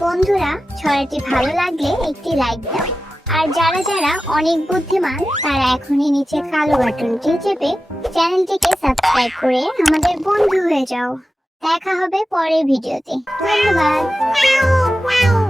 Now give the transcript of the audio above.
বন্ধুরা, ছড়াটি ভালো লাগলে একটি লাইক দাও। আর যারা যারা অনেক বুদ্ধিমান তারা এখনই নিচে কালো বাটনটি চেপে চ্যানেলটিকে সাবস্ক্রাইব করে আমাদের বন্ধু হয়ে যাও। দেখা হবে পরের ভিডিওতে। ধন্যবাদ।